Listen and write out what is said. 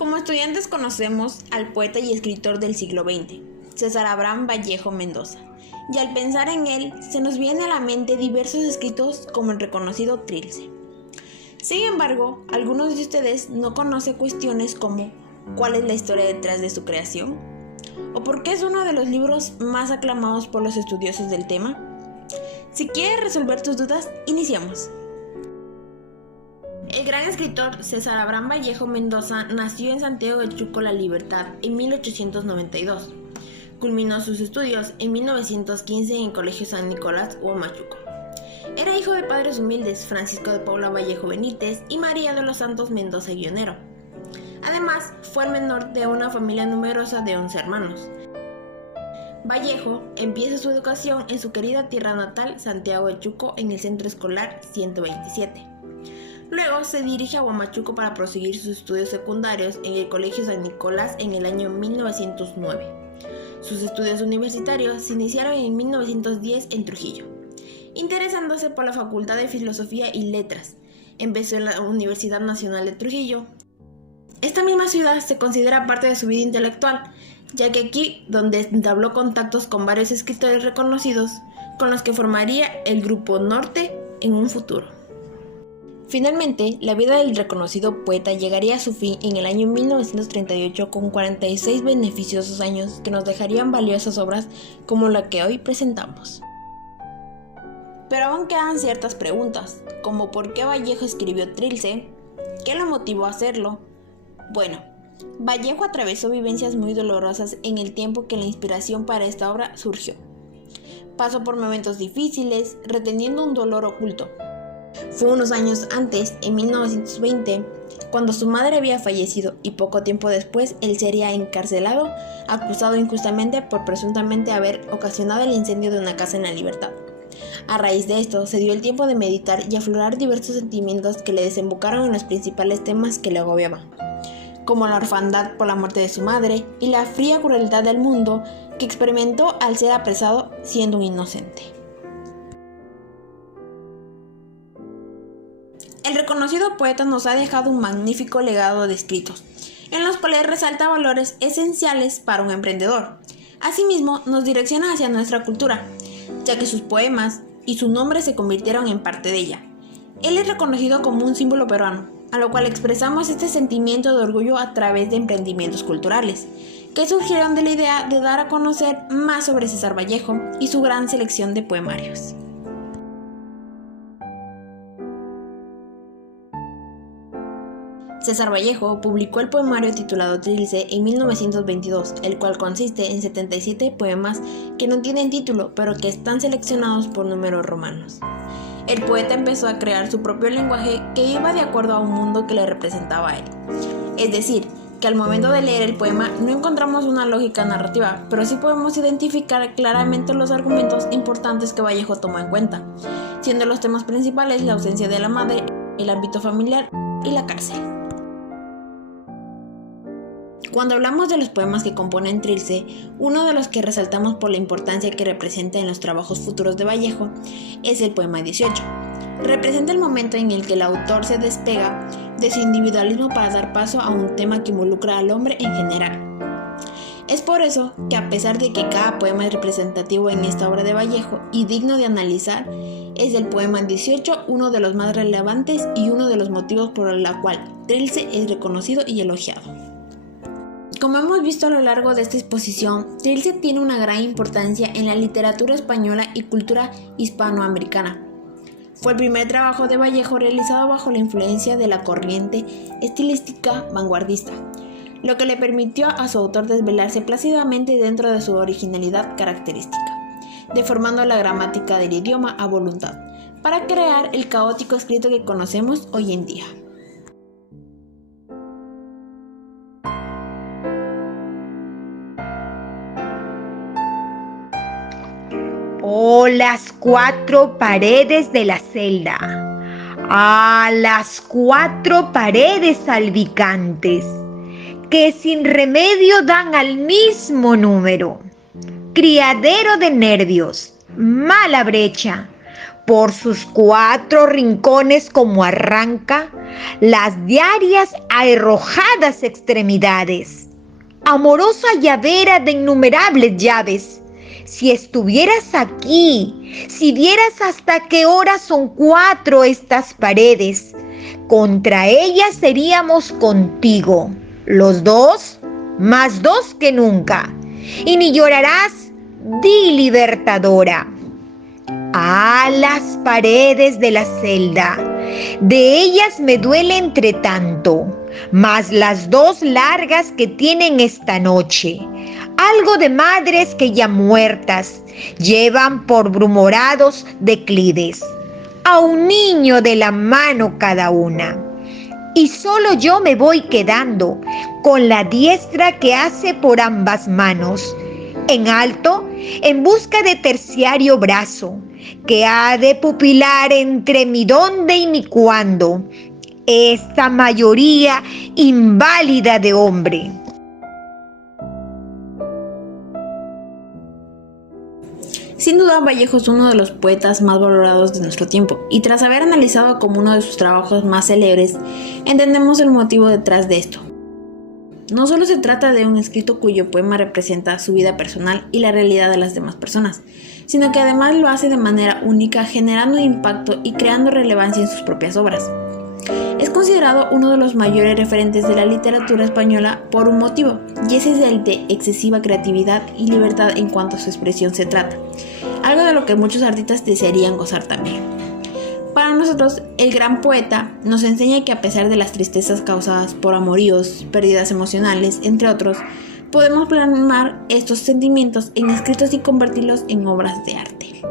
Como estudiantes conocemos al poeta y escritor del siglo XX, César Abraham Vallejo Mendoza, y al pensar en él se nos viene a la mente diversos escritos como el reconocido Trilce. Sin embargo, algunos de ustedes no conocen cuestiones como ¿cuál es la historia detrás de su creación? ¿O por qué es uno de los libros más aclamados por los estudiosos del tema? Si quieres resolver tus dudas, iniciamos. El gran escritor César Abraham Vallejo Mendoza nació en Santiago de Chuco, La Libertad, en 1892. Culminó sus estudios en 1915 en el Colegio San Nicolás, Huamachuco. Era hijo de padres humildes, Francisco de Paula Vallejo Benítez y María de los Santos Mendoza Guionero. Además, fue el menor de una familia numerosa de 11 hermanos. Vallejo empieza su educación en su querida tierra natal, Santiago de Chuco, en el Centro Escolar 127. Luego se dirige a Huamachuco para proseguir sus estudios secundarios en el Colegio San Nicolás en el año 1909. Sus estudios universitarios se iniciaron en 1910 en Trujillo. Interesándose por la Facultad de Filosofía y Letras, empezó en la Universidad Nacional de Trujillo. Esta misma ciudad se considera parte de su vida intelectual, ya que aquí donde entabló contactos con varios escritores reconocidos, con los que formaría el Grupo Norte en un futuro. Finalmente, la vida del reconocido poeta llegaría a su fin en el año 1938 con 46 beneficiosos años que nos dejarían valiosas obras como la que hoy presentamos. Pero aún quedan ciertas preguntas, como ¿por qué Vallejo escribió Trilce? ¿Qué lo motivó a hacerlo? Bueno, Vallejo atravesó vivencias muy dolorosas en el tiempo que la inspiración para esta obra surgió. Pasó por momentos difíciles, reteniendo un dolor oculto. Fue unos años antes, en 1920, cuando su madre había fallecido y poco tiempo después él sería encarcelado, acusado injustamente por presuntamente haber ocasionado el incendio de una casa en La Libertad. A raíz de esto, se dio el tiempo de meditar y aflorar diversos sentimientos que le desembocaron en los principales temas que le agobiaban, como la orfandad por la muerte de su madre y la fría crueldad del mundo que experimentó al ser apresado siendo un inocente. El reconocido poeta nos ha dejado un magnífico legado de escritos, en los cuales resalta valores esenciales para un emprendedor. Asimismo, nos direcciona hacia nuestra cultura, ya que sus poemas y su nombre se convirtieron en parte de ella. Él es reconocido como un símbolo peruano, a lo cual expresamos este sentimiento de orgullo a través de emprendimientos culturales, que surgieron de la idea de dar a conocer más sobre César Vallejo y su gran selección de poemarios. César Vallejo publicó el poemario titulado Trilce en 1922, el cual consiste en 77 poemas que no tienen título, pero que están seleccionados por números romanos. El poeta empezó a crear su propio lenguaje que iba de acuerdo a un mundo que le representaba a él. Es decir, que al momento de leer el poema no encontramos una lógica narrativa, pero sí podemos identificar claramente los argumentos importantes que Vallejo tomó en cuenta, siendo los temas principales la ausencia de la madre, el ámbito familiar y la cárcel. Cuando hablamos de los poemas que componen Trilce, uno de los que resaltamos por la importancia que representa en los trabajos futuros de Vallejo es el poema 18. Representa el momento en el que el autor se despega de su individualismo para dar paso a un tema que involucra al hombre en general. Es por eso que, a pesar de que cada poema es representativo en esta obra de Vallejo y digno de analizar, es el poema 18 uno de los más relevantes y uno de los motivos por el cual Trilce es reconocido y elogiado. Como hemos visto a lo largo de esta exposición, Trilce tiene una gran importancia en la literatura española y cultura hispanoamericana. Fue el primer trabajo de Vallejo realizado bajo la influencia de la corriente estilística vanguardista, lo que le permitió a su autor desvelarse plácidamente dentro de su originalidad característica, deformando la gramática del idioma a voluntad, para crear el caótico escrito que conocemos hoy en día. Oh, las cuatro paredes de la celda, a las cuatro paredes salpicantes, que sin remedio dan al mismo número. Criadero de nervios, mala brecha, por sus 4 rincones como arranca las diarias arrojadas extremidades. Amorosa llavera de innumerables llaves, si estuvieras aquí, si vieras hasta qué hora son 4 estas paredes, contra ellas seríamos contigo, los 2, más 2 que nunca, y ni llorarás, di libertadora. Ah, las paredes de la celda, de ellas me duele entre tanto, mas las 2 largas que tienen esta noche, algo de madres que ya muertas, llevan por brumorados declives, a un niño de la mano cada una. Y solo yo me voy quedando con la diestra que hace por ambas manos, en alto, en busca de terciario brazo, que ha de pupilar entre mi dónde y mi cuándo, esta mayoría inválida de hombre. Sin duda, Vallejo es uno de los poetas más valorados de nuestro tiempo, y tras haber analizado como uno de sus trabajos más célebres, entendemos el motivo detrás de esto. No solo se trata de un escrito cuyo poema representa su vida personal y la realidad de las demás personas, sino que además lo hace de manera única, generando impacto y creando relevancia en sus propias obras. Es considerado uno de los mayores referentes de la literatura española por un motivo, y ese es el de excesiva creatividad y libertad en cuanto a su expresión se trata, algo de lo que muchos artistas desearían gozar también. Para nosotros, el gran poeta nos enseña que a pesar de las tristezas causadas por amoríos, pérdidas emocionales, entre otros, podemos plasmar estos sentimientos en escritos y convertirlos en obras de arte.